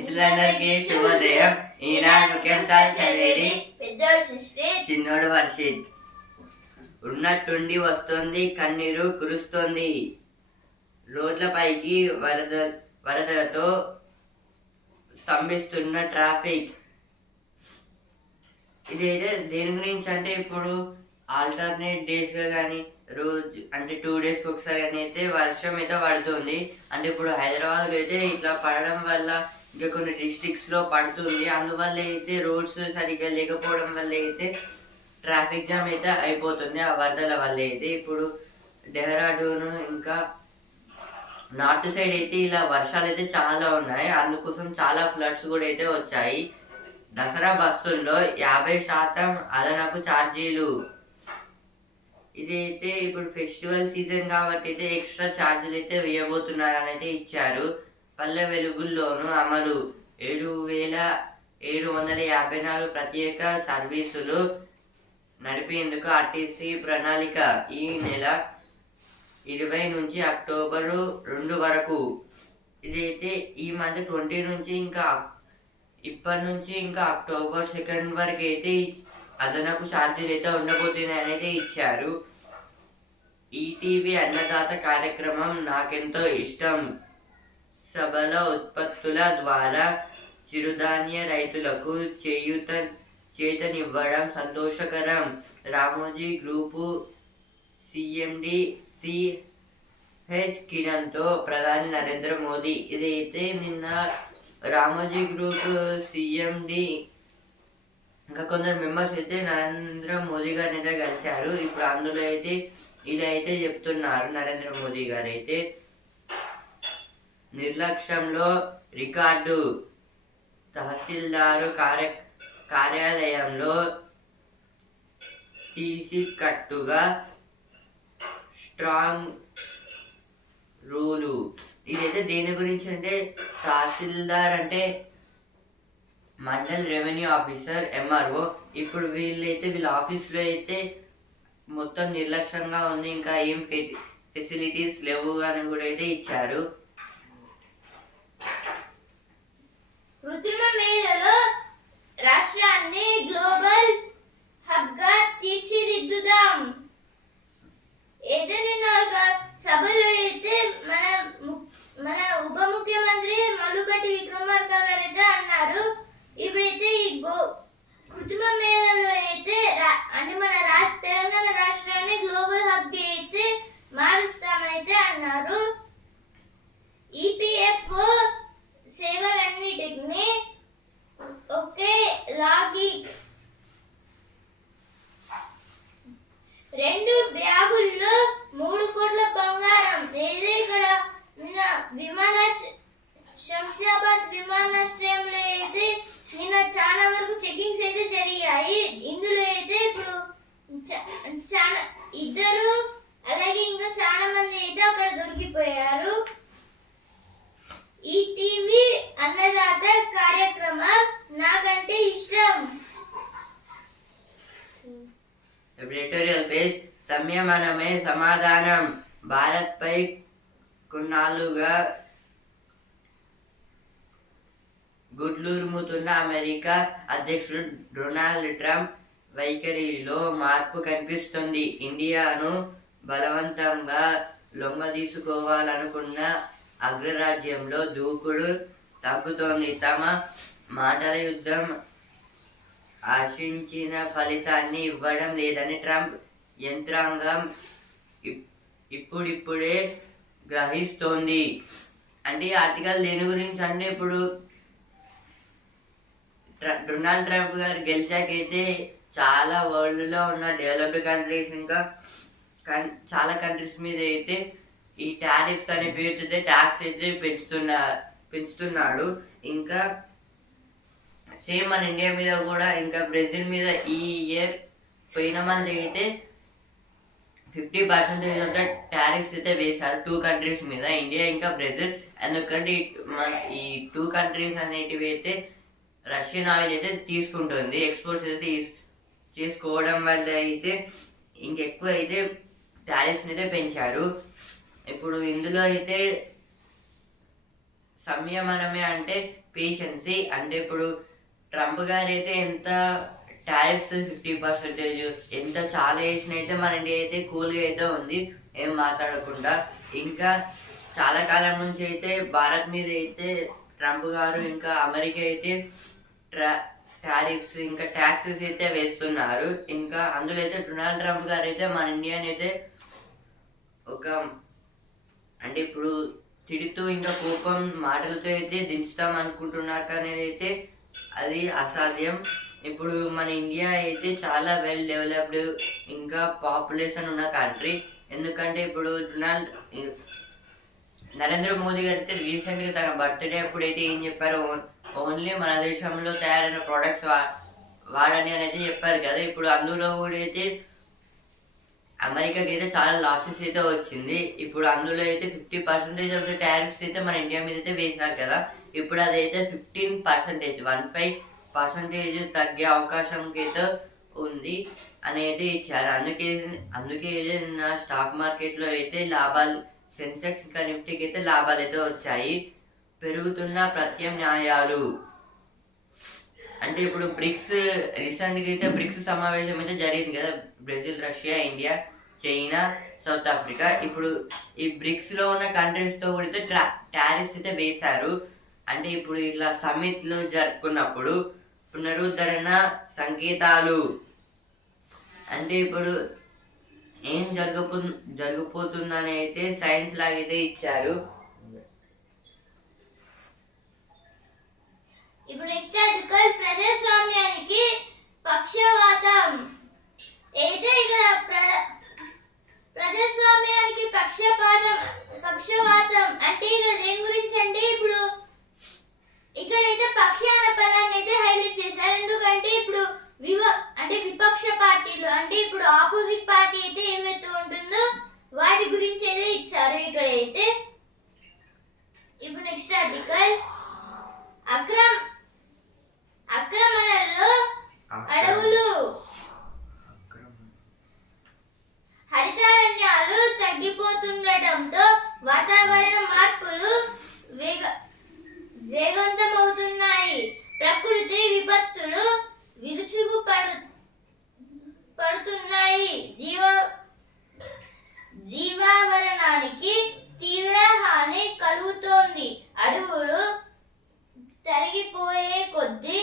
మిత్రులందరికీ శుభోదయం. ఈనాడు ముఖ్యాంశాలు చదివేది చిన్నోడు వర్షిత్ ఉన్నట్టుండి వస్తోంది కన్నీరు కురుస్తోంది. రోడ్లపైకి వరద వరదలతో స్తంభిస్తున్న ట్రాఫిక్. ఇదైతే దేని గురించి అంటే ఇప్పుడు ఆల్టర్నేట్ డేస్గా కానీ రోజు అంటే టూ డేస్కి ఒకసారి కానీ అయితే వర్షం అయితే పడుతుంది. అంటే ఇప్పుడు హైదరాబాద్లో అయితే ఇట్లా పడడం వల్ల ఇంకా కొన్ని డిస్ట్రిక్ట్స్లో పడుతుంది. అందువల్ల అయితే రోడ్స్ సరిగ్గా లేకపోవడం వల్ల అయితే ట్రాఫిక్ జామ్ అయితే అయిపోతుంది ఆ వరదల వల్ల అయితే. ఇప్పుడు డెహ్రాడూన్ ఇంకా నార్త్ సైడ్ అయితే ఇలా వర్షాలు అయితే చాలా ఉన్నాయి. అందుకోసం చాలా ఫ్లడ్స్ కూడా అయితే వచ్చాయి. దసరా బస్సుల్లో యాభై శాతం అదనపు ఛార్జీలు ఇదైతే ఇప్పుడు ఫెస్టివల్ సీజన్ కాబట్టి అయితే ఎక్స్ట్రా ఛార్జీలు అయితే వేయబోతున్నారని అయితే ఇచ్చారు. పల్లె వెలుగుల్లోనూ అమలు. ఏడు వేల ఏడు వందల యాభై నాలుగు ప్రత్యేక సర్వీసులు నడిపేందుకు ఆర్టీసీ ప్రణాళిక ఈ నెల ఇరవై నుంచి అక్టోబరు రెండు వరకు. ఇదైతే ఈ మంత్ ట్వంటీ నుంచి ఇంకా ఇప్పటి నుంచి ఇంకా అక్టోబర్ సెకండ్ వరకు అయితే అదనపు ఛార్జీలు అయితే ఉండబోతున్నాయని అనేది ఇచ్చారు. ఈటీవీ అన్నదాత కార్యక్రమం నాకెంతో ఇష్టం. సబల ఉత్పత్తుల ద్వారా చిరుధాన్య రైతులకు చేయూత చేతనివ్వడం సంతోషకరం. రామోజీ గ్రూపు సిఎండి సిహెచ్ కిరణ్తో ప్రధాని నరేంద్ర మోదీ. ఇదైతే నిన్న రామోజీ గ్రూప్ సిఎండి ఇంకా కొందరు మెంబర్స్ అయితే నరేంద్ర మోదీ గారిని అయితే కలిశారు. ఇప్పుడు అందులో అయితే ఇలా అయితే చెప్తున్నారు నరేంద్ర మోదీ గారు అయితే. నిర్లక్ష్యంలో రికార్డు తహసీల్దారు కార్య కార్యాలయంలో తీసి కట్టుగా స్ట్రాంగ్ రూలు. ఇదైతే దేని గురించి అంటే తహసీల్దార్ అంటే మండల్ రెవెన్యూ ఆఫీసర్ ఎంఆర్ఓ. ఇప్పుడు వీళ్ళైతే వీళ్ళ ఆఫీస్లో అయితే మొత్తం నిర్లక్ష్యంగా ఉంది. ఇంకా ఏం ఫెసిలిటీస్ లేవు అని కూడా అయితే ఇచ్చారు. కృత్రిమ మేధలో రాష్ట్రాన్ని గ్లోబల్ హబ్గా తీర్చిదిద్దుదాం. ఏదైనా ఒక సభలో అయితే మన ము- మన ఉప ముఖ్యమంత్రి మల్లుపట్టి విక్రమార్క గారు అయితే అన్నారు. ఇప్పుడైతే ఈ గో కృత్రిమ మేధలో అయితే రా- అంటే మన రాష్ట్ర తెలంగాణ రాష్ట్రాన్ని గ్లోబల్ హబ్ అయితే మారుస్తామని అయితే అన్నారు. ఈపీఎఫ్ఓ సేవలన్నిటిని ఒకే లాగి రెండు బ్యాగుల్లో మూడు కోట్ల బంగారం. ఏదే ఇక్కడ నిన్న విమాన శంషాబాద్ విమానాశ్రయంలో అయితే నిన్న చాలా వరకు చెకింగ్స్ అయితే జరిగాయి. ఇందులో అయితే ఇప్పుడు చ- చాలా ఇద్దరు అలాగే ఇంకా చాలా మంది అయితే అక్కడ దొరికిపోయారు. ఈ టీవీ అన్నదాత కార్యక్రమం నాకంటే ఇష్టం. ఎడిటోరియల్ పేజ్ సంయమనమే సమాధానం. భారత్పై కొన్నాళ్ళుగా గుడ్లూరుముతున్న అమెరికా అధ్యక్షుడు డొనాల్డ్ ట్రంప్ వైఖరిలో మార్పు కనిపిస్తుంది. ఇండియాను బలవంతంగా లొంగదీసుకోవాలనుకున్న అగ్రరాజ్యంలో దూకుడు తగ్గుతోంది. తమ మాటల యుద్ధం ఆశించిన ఫలితాన్ని ఇవ్వడం లేదని ట్రంప్ యంత్రాంగం ఇప్పుడిప్పుడే గ్రహిస్తోంది. అంటే ఈ ఆర్టికల్ దేని గురించి అంటే ఇప్పుడు డొనాల్డ్ ట్రంప్ గారు గెలిచాకైతే చాలా వరల్డ్లో ఉన్న డెవలప్డ్ కంట్రీస్ ఇంకా కన్ చాలా కంట్రీస్ మీద అయితే ఈ టారిఫ్స్ అనే పేరుతో ట్యాక్స్ అయితే పెంచుతున్నా పెంచుతున్నాడు. ఇంకా సేమ్ మన ఇండియా మీద కూడా ఇంకా బ్రెజిల్ మీద ఈ ఇయర్ పోయిన మంత్ అయితే fifty percentage of the tariffs అయితే వేశారు టూ కంట్రీస్ మీద. ఇండియా ఇంకా బ్రెజిల్ ఎందుకంటే ఈ మన ఈ టూ కంట్రీస్ అనేటివి అయితే రష్యన్ ఆయిల్ అయితే తీసుకుంటుంది. ఎక్స్పోర్ట్స్ అయితే చేసుకోవడం వల్ల అయితే ఇంకెక్కువ అయితే టారిఫ్స్ అయితే పెంచారు. ఇప్పుడు ఇందులో అయితే సంయమనమే అంటే పేషెన్సీ అంటే ఇప్పుడు ట్రంప్ గారు అయితే ఎంత టారిఫ్స్ ఫిఫ్టీ పర్సెంటేజ్ ఎంత చాలా వేసిన అయితే మన ఇండియా అయితే కూల్గా అయితే ఉంది. ఏం మాట్లాడకుండా. ఇంకా చాలా కాలం నుంచి అయితే భారత్ మీద అయితే ట్రంప్ గారు ఇంకా అమెరికా అయితే ట్రా టారిఫ్స్ ఇంకా ట్యాక్సెస్ అయితే వేస్తున్నారు. ఇంకా అందులో అయితే డొనాల్డ్ ట్రంప్ గారు అయితే మన ఇండియాని అయితే ఒక అంటే ఇప్పుడు తిడుతూ ఇంకా కోపం మాటలతో అయితే దించుతాం అనుకుంటున్నారు కానీ అయితే అది అసాధ్యం. ఇప్పుడు మన ఇండియా అయితే చాలా వెల్ డెవలప్డ్ ఇంకా పాపులేషన్ ఉన్న కంట్రీ ఎందుకంటే ఇప్పుడు డొనాల్డ్ నరేంద్ర మోదీ గారు అయితే రీసెంట్గా తన బర్త్డే అప్పుడు అయితే ఏం చెప్పారు? ఓన్లీ మన దేశంలో తయారైన ప్రోడక్ట్స్ వా వాడని అని అయితే చెప్పారు కదా. ఇప్పుడు అందులో కూడా అయితే అమెరికాకి అయితే చాలా లాసెస్ అయితే వచ్చింది. ఇప్పుడు అందులో అయితే fifty percentage of the tariffs అయితే మన ఇండియా మీద అయితే వేసినారు కదా. ఇప్పుడు అదైతే fifteen percentage one five percentage తగ్గే అవకాశంకి అయితే ఉంది అని అయితే ఇచ్చారు. అందుకే అందుకే నా స్టాక్ మార్కెట్లో అయితే లాభాలు సెన్సెక్స్ ఇంకా నిఫ్టీకి అయితే లాభాలు అయితే వచ్చాయి. పెరుగుతున్న ప్రత్యామ్నాయాలు. అంటే ఇప్పుడు బ్రిక్స్ రీసెంట్గా అయితే బ్రిక్స్ సమావేశం అయితే జరిగింది కదా. Brazil Russia India China South Africa. ఇప్పుడు ఈ బ్రిక్స్లో ఉన్న కంట్రీస్తో కూడా అయితే టారిఫ్స్ అయితే వేశారు. అంటే ఇప్పుడు ఇలా సమిత్లు జరుపుకున్నప్పుడు పునరుద్ధరణ సంకేతాలు. అంటే ఇప్పుడు ఏం జరగపో జరగపోతుందని అయితే సైన్స్ లాగైతే ఇచ్చారు. ఇప్పుడు నెక్స్ట్ ఆర్టికల్ ప్రజాస్వామ్యానికి పక్షవాతం. అయితే ఇక్కడ ప్ర ప్రజాస్వామ్యానికి పక్షపాతం పక్షవాతం అంటే ఇక్కడ దేని గురించి అంటే ఇప్పుడు ఇక్కడైతే పక్షి అన్న పదాన్ని అయితే హైలైట్ చేశారు. ఎందుకంటే ఇప్పుడు వివ అంటే విపక్ష పార్టీలు అంటే ఇప్పుడు ఆపోజిట్ పార్టీ అయితే ఏమైతే ఉంటుందో వాటి గురించి అయితే ఇచ్చారు ఇక్కడైతే ఇప్పుడు నెక్స్ట్ ఆర్టికల్ అక్రమ్ అక్రమణలో అడవులు హరితారణ్యాలు తగ్గిపోతుండటంతో వాతావరణ మార్పులు వేగ వేగవంతమవుతున్నాయి ప్రకృతి విపత్తులు విరుచుకు పడు పడుతున్నాయి జీవ జీవావరణానికి తీవ్ర హాని కలుగుతోంది అడవులు తరిగిపోయే కొద్దీ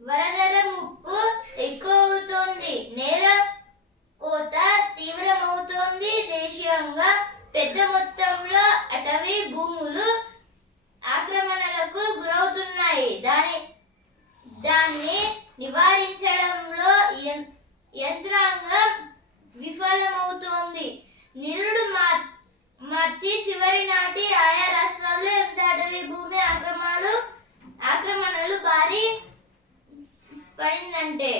వరదల ముప్పు ఎక్కువ అవుతోంది నేల కోత తీవ్రమవుతోంది దేశీయంగా పెద్ద మొత్తంలో అటవీ భూములు ఆక్రమణలకు గురవుతున్నాయి దాని దాన్ని నివారించడంలో యం- యంత్రాంగం విఫలమవుతోంది నిరుడు మా- మార్చి చివరి నాటి ఆయా రాష్ట్రాల్లో ఎంత అటవీ భూమి ఆక్రమణలు ఆక్రమణలు భారీ పడిందంటే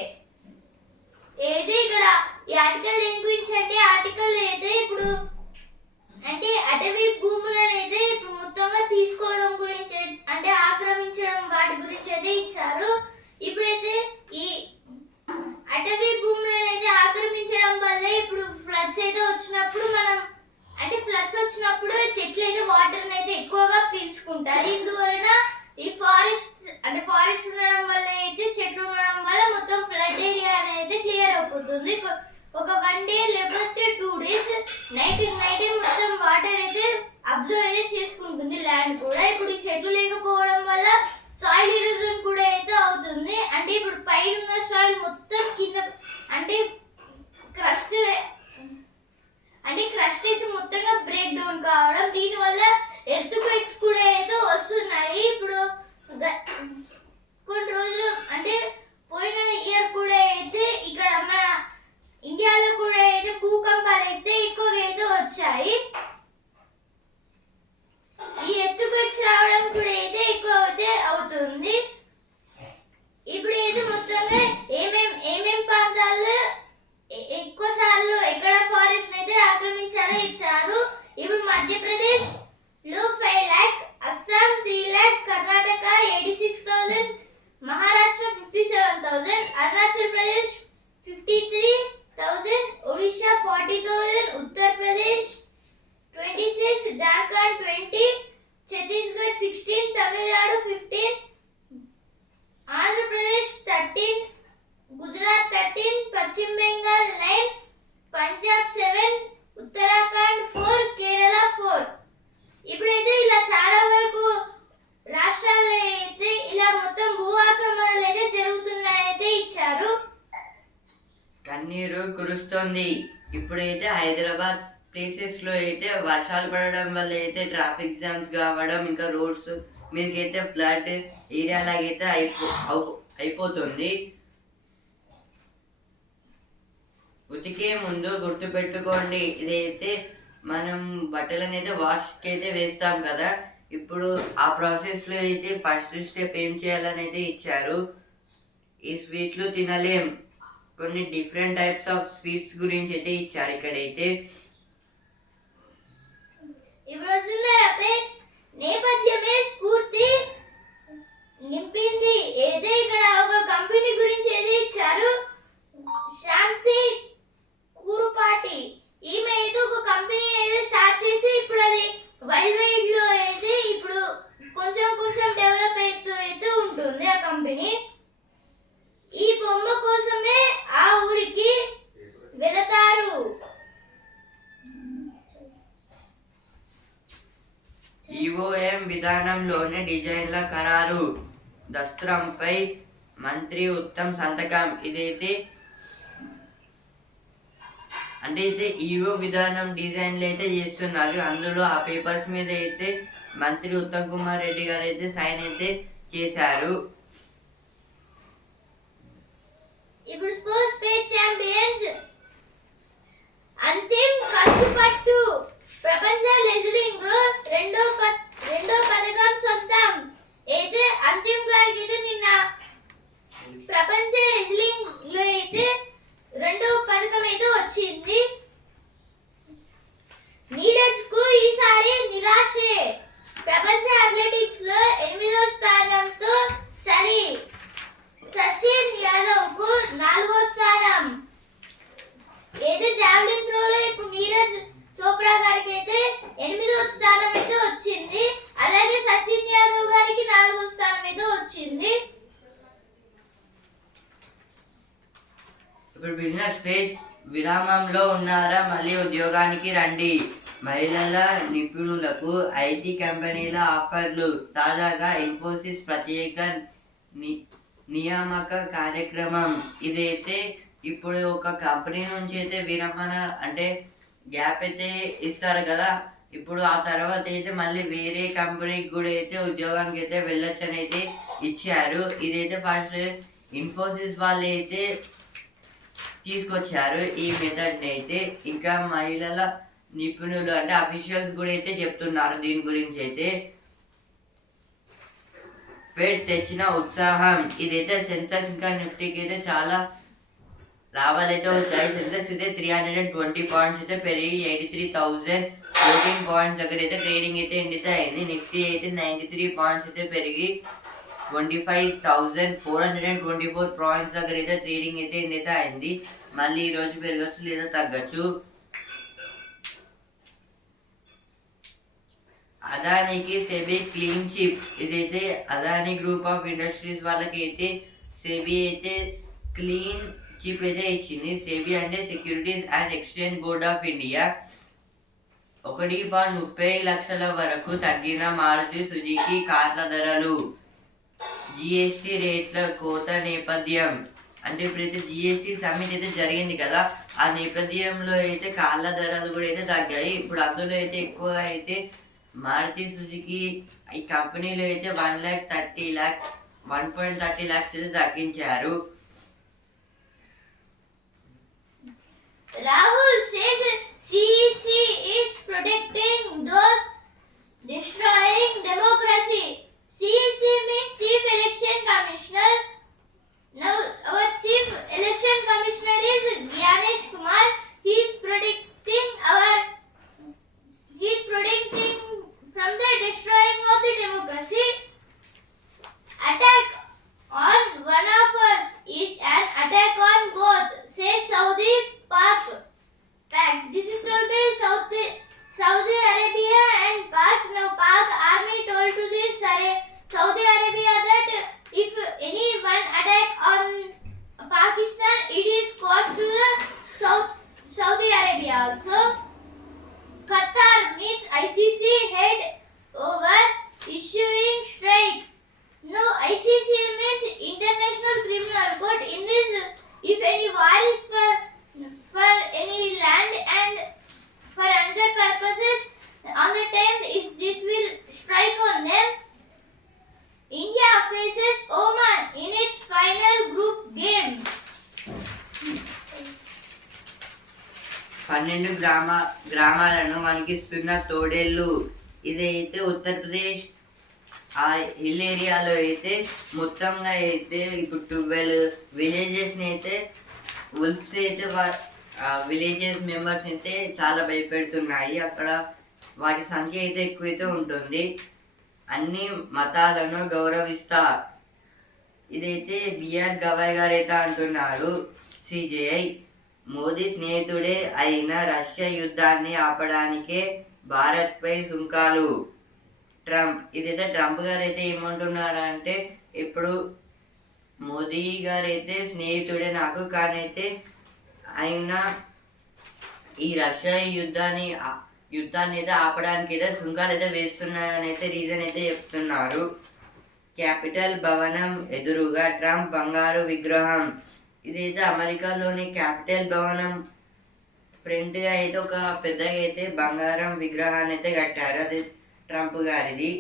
ఏది ఇక్కడ ఈ ఆర్టికల్ దేని గురించి అంటే ఆర్టికల్ అయితే ఇప్పుడు అంటే అటవీ భూములను అయితే ఇప్పుడు మొత్తంగా తీసుకోవడం గురించి అంటే ఆక్రమించడం వాటి గురించి అయితే ఇచ్చారు ఇప్పుడైతే ఈ అటవీ భూములను అయితే ఆక్రమించడం వల్ల ఇప్పుడు ఫ్లడ్స్ అయితే వచ్చినప్పుడు మనం అంటే ఫ్లడ్స్ వచ్చినప్పుడు చెట్లు అయితే వాటర్ అయితే ఎక్కువగా పీల్చుకుంటారు ఇందువలన ఈ ఫారెస్ట్ అంటే ఫారెస్ట్ ఉండడం వల్ల అయితే చెట్లు ఉండడం వల్ల మొత్తం ఫ్లడ్ ఏరియా అనేది క్లియర్ అయిపోతుంది. ఒక వన్ డే లేకపోతే టూ డేస్ నైట్ నైట్ మొత్తం వాటర్ అయితే అబ్జర్వ్ అయితే చేసుకుంటుంది ల్యాండ్ కూడా. ఇప్పుడు ఈ చెట్లు లేకపోవడం వల్ల సాయిల్ ఇరోజన్ కూడా అయితే అవుతుంది. అంటే ఇప్పుడు పైన ఉన్న సాయిల్ మొత్తం కింద అంటే క్రస్ట్ అంటే క్రష్ అయితే మొత్తంగా బ్రేక్ డౌన్ కావడం దీనివల్ల ఎర్త్ క్వేక్స్ కూడా ఏదో వస్తున్నాయి. ఇప్పుడు కొన్ని రోజులు అంటే పోయిన ఇయర్ కూడా అయితే ఇక్కడ మన ఇండియాలో కూడా అయితే భూకంపాలు అయితే ఎక్కువగా అయితే వచ్చాయి ఈ ఎర్త్ క్వేక్స్ రావడం కూడా అయితే ఎక్కువ అయితే అవుతుంది ఇప్పుడు అయితే మొత్తంగా ఏమేం ఏమేం ప్రాంతాల్లో ఎ- ఎక్కువ సార్లు ఎక్కడ ఫారెస్ట్ అయితే ఆక్రమించారో ఇచ్చారు ఇప్పుడు మధ్యప్రదేశ్లో five lakh Assam three lakh Karnataka eighty six thousand Maharashtra fifty seven thousand Arunachal Pradesh fifty three thousand Odisha forty thousand Uttar Pradesh twenty six Jharkhand twenty Chhattisgarh sixteen Tamil Nadu fifteen ఉంది. ఇప్పుడైతే హైదరాబాద్ ప్లేసెస్లో అయితే వర్షాలు పడడం వల్ల అయితే traffic jams కావడం ఇంకా రోడ్స్ మీకైతే ఫ్లడ్ ఏరియా లాగైతే అయిపో అవు- అయిపోతుంది. ఉతికే ముందు గుర్తు పెట్టుకోండి ఇదైతే మనం బట్టలను అయితే వాష్కి అయితే వేస్తాం కదా. ఇప్పుడు ఆ ప్రాసెస్లో అయితే ఫస్ట్ స్టెప్ ఏం చేయాలని అయితే ఇచ్చారు. ఈ స్వీట్లు తినలేం. కొన్ని డిఫరెంట్ టైప్స్ ఆఫ్ స్వీట్స్ గురించి అయితే ఇచ్చారు ఇక్కడైతే. ఇప్పుడు వస్తున్నారా నేపథ్యం నేపథ్యమే స్ఫూర్తి నింపింది ఏదే ఇక్కడ ఒక కంపెనీ గురించి ఏదే ఇచ్చారు శాంతి కూరుపాటి ఈమె అయితే ఒక కంపెనీ అయితే స్టార్ట్ చేసి ఇప్పుడు అది వరల్డ్ వైడ్లో అయితే ఇప్పుడు కొంచెం కొంచెం డెవలప్ అవుతూ అయితే ఉంటుంది ఆ కంపెనీ ఈ బొమ్మ కోసమే ఆ ఊరికి వెళతారు ఈఓఎం విధానంలోనే డిజైన్ల ఖరారు. దస్త్రంపై మంత్రి ఉత్తమ్ సంతకం. ఇదైతే అంటే అయితే ఈవో విధానం డిజైన్లు అయితే చేస్తున్నారు. అందులో ఆ పేపర్స్ మీద అయితే మంత్రి ఉత్తమ్ కుమార్ రెడ్డి గారు అయితే సైన్ అయితే చేశారు. ఇప్పుడు స్పోర్ట్స్ పేజ్ ఛాంపియన్స్ అంతిమ్ కట్టుపట్టు ప్రపంచ లెజ్లింగ్లో రెండో పత్తు రెండో పథకం సొంతం. అయితే అంతిమ్ గారికి అయితే నిన్న ప్రపంచ రెజ్లింగ్లో అయితే రెండో పథకం అయితే వచ్చింది. నీరజ్కు ఈసారి నిరాశే. ప్రపంచ అథ్లెటిక్స్లో ఎనిమిదో స్థానంతో సరి. సచిన్ యాదవ్కు నాలుగో స్థానం. ఏదో జావలిన్ త్రోలో ఇప్పుడు నీరజ్ చోప్రా గారికి అయితే ఎనిమిదో స్థానం అయితే వచ్చింది. అలాగే సచిన్ యాదవ్ గారికి నాలుగో స్థానం అయితే వచ్చింది. ఇప్పుడు బిజినెస్ పేజ్ విరామంలో ఉన్నారా? మళ్ళీ ఉద్యోగానికి రండి. మహిళల నిపుణులకు ఐటీ కంపెనీల ఆఫర్లు. తాజాగా ఇన్ఫోసిస్ ప్రత్యేక ని- నియామక కార్యక్రమం. ఇదైతే ఇప్పుడు ఒక కంపెనీ నుంచి అయితే విరమణ అంటే గ్యాప్ అయితే ఇస్తారు కదా. ఇప్పుడు ఆ తర్వాత అయితే మళ్ళీ వేరే కంపెనీకి కూడా అయితే ఉద్యోగానికి అయితే వెళ్ళొచ్చని అయితే ఇచ్చారు. ఇదైతే ఫస్ట్ ఇన్ఫోసిస్ వాళ్ళు అయితే తీసుకొచ్చారు ఈ మెథడ్ని అయితే. ఇంకా మహిళల నిపుణులు అంటే అఫీషియల్స్ కూడా అయితే చెప్తున్నారు దీని గురించి అయితే. ఫెడ్ తెచ్చిన ఉత్సాహం. ఇదైతే సెన్సెక్స్ ఇంకా నిఫ్టీకి అయితే చాలా లాభాలు అయితే వచ్చాయి సెన్సెక్స్ అయితే three hundred and twenty points అయితే పెరిగి eighty three thousand fourteen points దగ్గర అయితే ట్రేడింగ్ అయితే ఎండితే అయింది. నిఫ్టీ అయితే నైంటీ త్రీ పాయింట్స్ అయితే పెరిగి twenty five thousand four hundred and twenty four points దగ్గర అయితే ట్రేడింగ్ అయితే ఎండితే అయింది. మళ్ళీ ఈరోజు పెరగచ్చు లేదా తగ్గచ్చు. అదానికి సెబీ క్లీన్ చిప్. ఇదైతే అదాని గ్రూప్ ఆఫ్ ఇండస్ట్రీస్ వాళ్ళకి అయితే సెబీ అయితే క్లీన్ చిప్ అయితే ఇచ్చింది సెబీ అంటే securities and exchange board of India ఒకటి పాయింట్ ముప్పై లక్షల వరకు తగ్గిన మారుతి సుజుకి కార్ల ధరలు. జిఎస్టి రేట్ల కోత నేపథ్యం. అంటే ఇప్పుడైతే జిఎస్టి సమ్మిట్ అయితే జరిగింది కదా ఆ నేపథ్యంలో అయితే కార్ల ధరలు కూడా అయితే తగ్గాయి. ఇప్పుడు అందులో అయితే ఎక్కువ అయితే మారుతి సుజుకి ఈ కంపెనీలో అయితే one lakh thirty lakh one point thirty lakhs అయితే తగ్గించారు. Rahul says CEC is protecting those destroying democracy. CEC means Chief Election Commissioner. Now our Chief Election Commissioner is Gyanesh Kumar. He is protecting our he is protecting from the destroying of the democracy. Attack on one of us is an attack on both, says Saudi pato, pega, desespero. వణికిస్తున్న తోడేళ్ళు ఇదైతే ఉత్తరప్రదేశ్ ఆ hill ఏరియాలో అయితే మొత్తంగా అయితే ఇప్పుడు twelve విలేజెస్ని అయితే wolves అయితే విలేజెస్ మెంబర్స్ అయితే చాలా భయపెడుతున్నాయి. అక్కడ వాటి సంఖ్య అయితే ఎక్కువైతే ఉంటుంది. అన్ని మతాలను గౌరవిస్తా ఇదైతే బిఆర్ గవాయ్ గారు అయితే అంటున్నారు. సిజేఐ మోదీ స్నేహితుడే అయిన రష్యా యుద్ధాన్ని ఆపడానికే భారత్పై సుంకాలు. ట్రంప్ ఇదైతే ట్రంప్ గారు అయితే ఏమంటున్నారు అంటే ఇప్పుడు మోదీ గారు అయితే స్నేహితుడే నాకు కానైతే ఆయన ఈ రష్యా యుద్ధాన్ని యుద్ధాన్ని అయితే ఆపడానికి అయితే సుంకాలు అయితే వేస్తున్నారని అయితే రీజన్ అయితే చెప్తున్నారు. క్యాపిటల్ భవనం ఎదురుగా ట్రంప్ బంగారు విగ్రహం. ఇదైతే అమెరికాలోని క్యాపిటల్ భవనం ఫ్రంట్గా అయితే ఒక పెద్దగా అయితే బంగారం విగ్రహాన్ని అయితే కట్టారు అది ట్రంప్ గారిది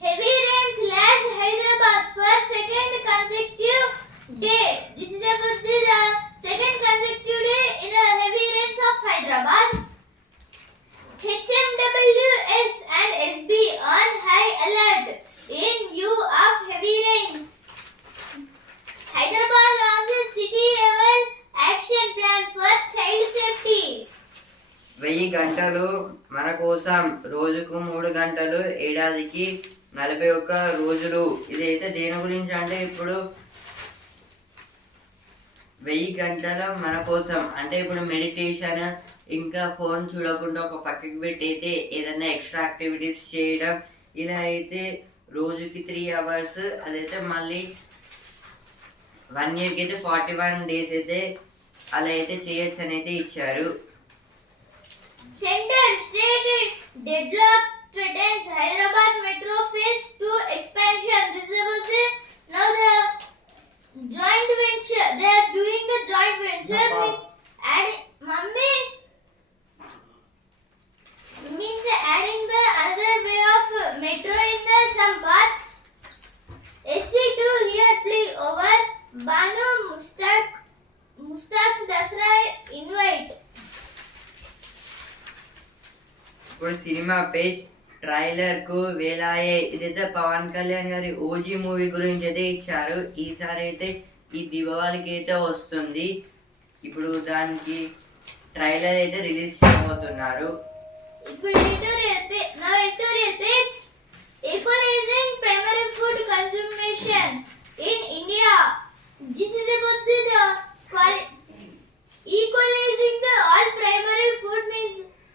Heavy rains lash Hyderabad for second consecutive day. This is about the uh, second consecutive day in the heavy rains of Hyderabad. HMWS and SB on high alert in view of heavy rains. Hyderabad launches city level action plan for child safety వెయ్యి గంటలు మన కోసం రోజుకు మూడు గంటలు ఏడాదికి నలభై ఒక్క రోజులు. ఇదైతే దేని గురించి అంటే ఇప్పుడు వెయ్యి గంటల మన కోసం. అంటే ఇప్పుడు మెడిటేషన్ ఇంకా ఫోన్ చూడకుండా ఒక పక్కకి పెట్టి అయితే ఏదైనా ఎక్స్ట్రా యాక్టివిటీస్ చేయడం ఇలా అయితే రోజుకి త్రీ అవర్స్. అదైతే మళ్ళీ వన్ ఇయర్కి అయితే ఫార్టీ వన్ డేస్ అయితే అలా అయితే చేయొచ్చు అని అయితే ఇచ్చారు deadlock threatens Hyderabad Metro Phase 2 expansion. This is about the now the joint venture. They are doing the joint venture. No, mean, adding, mummy means adding the another way of metro in the some parts. ఇప్పుడు cinema page ట్రైలర్కు వేలాయే. ఇదైతే పవన్ కళ్యాణ్ గారి OG movie గురించి అయితే ఇచ్చారు. ఈసారి అయితే ఈ దీపావళికి అయితే వస్తుంది. ఇప్పుడు దానికి ట్రైలర్ అయితే రిలీజ్ చేయబోతున్నారు.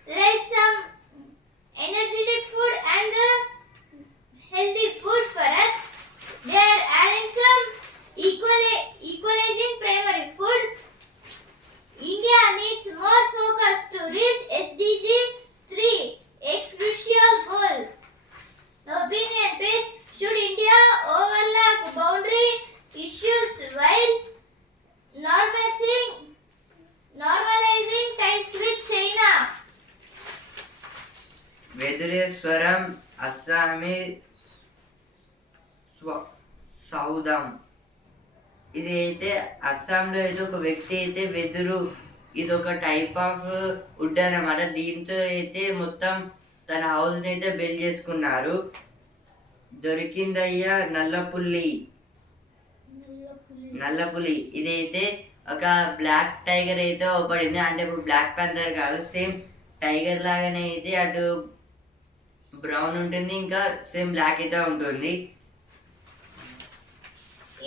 Like some energetic food and the healthy food for us. They are adding some type of wood అన్నమాట దీంతో అయితే మొత్తం తన హౌస్ని అయితే బిల్డ్ చేసుకున్నారు. దొరికిందయ్యా నల్లపుల్లి. నల్లపులి ఇదైతే ఒక బ్లాక్ టైగర్ అయితే పడింది అంటే ఇప్పుడు బ్లాక్ ప్యాంథర్ కాదు సేమ్ టైగర్ లాగానే అయితే అటు బ్రౌన్ ఉంటుంది ఇంకా సేమ్ బ్లాక్ అయితే ఉంటుంది.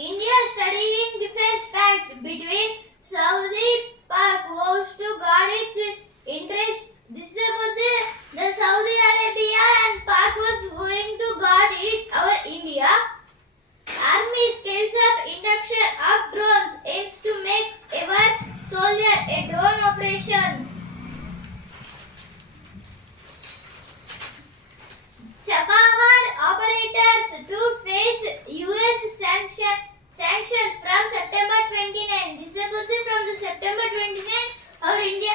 India studying defense pact between Saudi Pak vows to guard its interests. This is about the, the Saudi Arabia and Pak was going to guard it, our India. Army scales up induction of drones, aims to make ever soldier a drone operation. Chabahar operators to face US sanction, sanctions from September 29. This is from the September Oh, or India.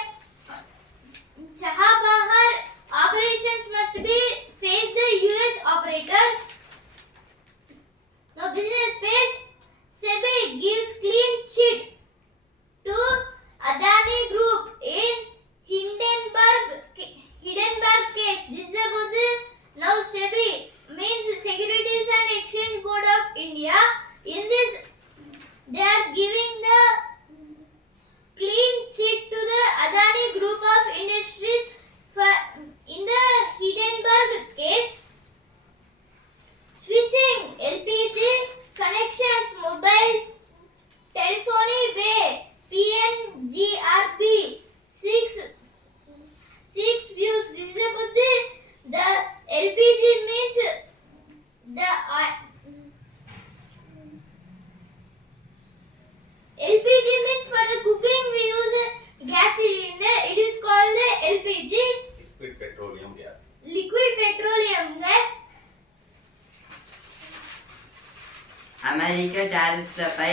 క్యాన్సర్పై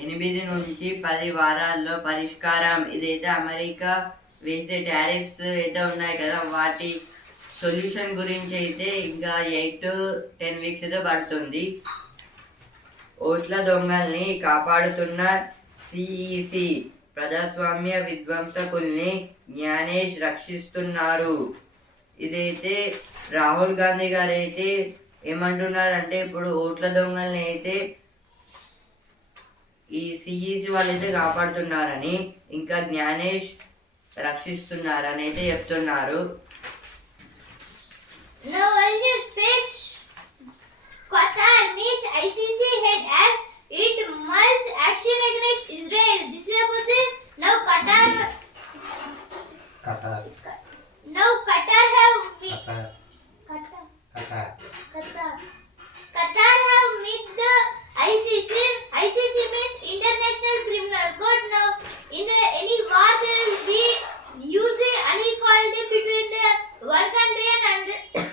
ఎనిమిది నుంచి పది వారాల్లో పరిష్కారం. ఇదైతే America వేసే tariffs అయితే ఉన్నాయి కదా. వాటి సొల్యూషన్ గురించి అయితే ఇంకా ఎయిట్ టు టెన్ వీక్స్ అయితే పడుతుంది. ఓట్ల దొంగల్ని కాపాడుతున్న సిఈసి ప్రజాస్వామ్య విధ్వంసకుల్ని జ్ఞానేష్ రక్షిస్తున్నారు. ఇదైతే రాహుల్ గాంధీ గారు అయితే ఏమంటున్నారంటే ఇప్పుడు ఓట్ల దొంగల్ని అయితే ఈ సిఈసి వాళ్ళు అయితే కాపాడుతున్నారని ఇంకా జ్ఞానేష్ రక్షిస్తున్నారని అయితే చెప్తున్నారు Qatar. Qatar. Qatar. Qatar have met the ICC. ICC means International Criminal Court. Now, in the, any war, there is the use the unequality between the one country and another.